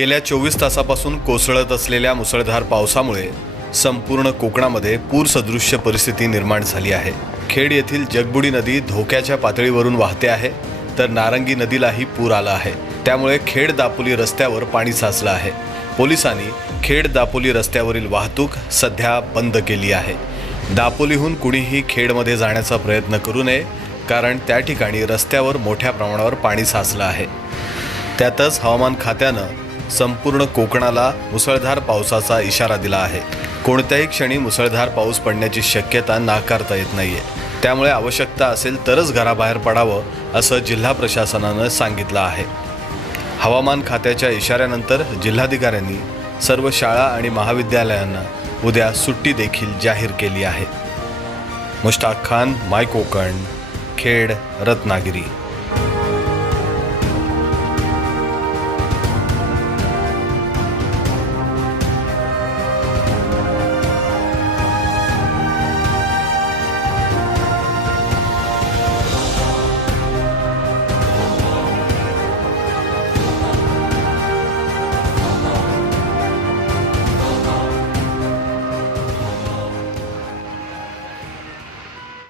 गेल्या चोवीस तासापासून कोसळत असलेल्या मुसळधार पावसामुळे संपूर्ण कोकणामध्ये पूरसदृश्य परिस्थिती निर्माण झाली आहे. खेड येथील जगबुडी नदी धोक्याच्या पातळीवरून वाहते आहे तर नारंगी नदीलाही पूर आला आहे. त्यामुळे खेड दापोली रस्त्यावर पाणी साचलं आहे. पोलिसांनी खेड दापोली रस्त्यावरील वाहतूक सध्या बंद केली आहे. दापोलीहून कुणीही खेडमध्ये जाण्याचा प्रयत्न करू नये कारण त्या ठिकाणी रस्त्यावर मोठ्या प्रमाणावर पाणी साचलं आहे. त्यातच हवामान खात्यानं संपूर्ण कोकणाला मुसळधार पावसाचा इशारा दिला आहे. कोणत्याही क्षणी मुसळधार पाऊस पडण्याची शक्यता नाकारता येत नाहीये. त्यामुळे आवश्यकता असेल तरच घराबाहेर पडावं असं जिल्हा प्रशासनानं सांगितलं आहे. हवामान खात्याच्या इशाऱ्यानंतर जिल्हाधिकाऱ्यांनी सर्व शाळा आणि महाविद्यालयांना उद्या सुट्टी देखील जाहीर केली आहे. मुश्ताक खान माय कोकण खेड रत्नागिरी.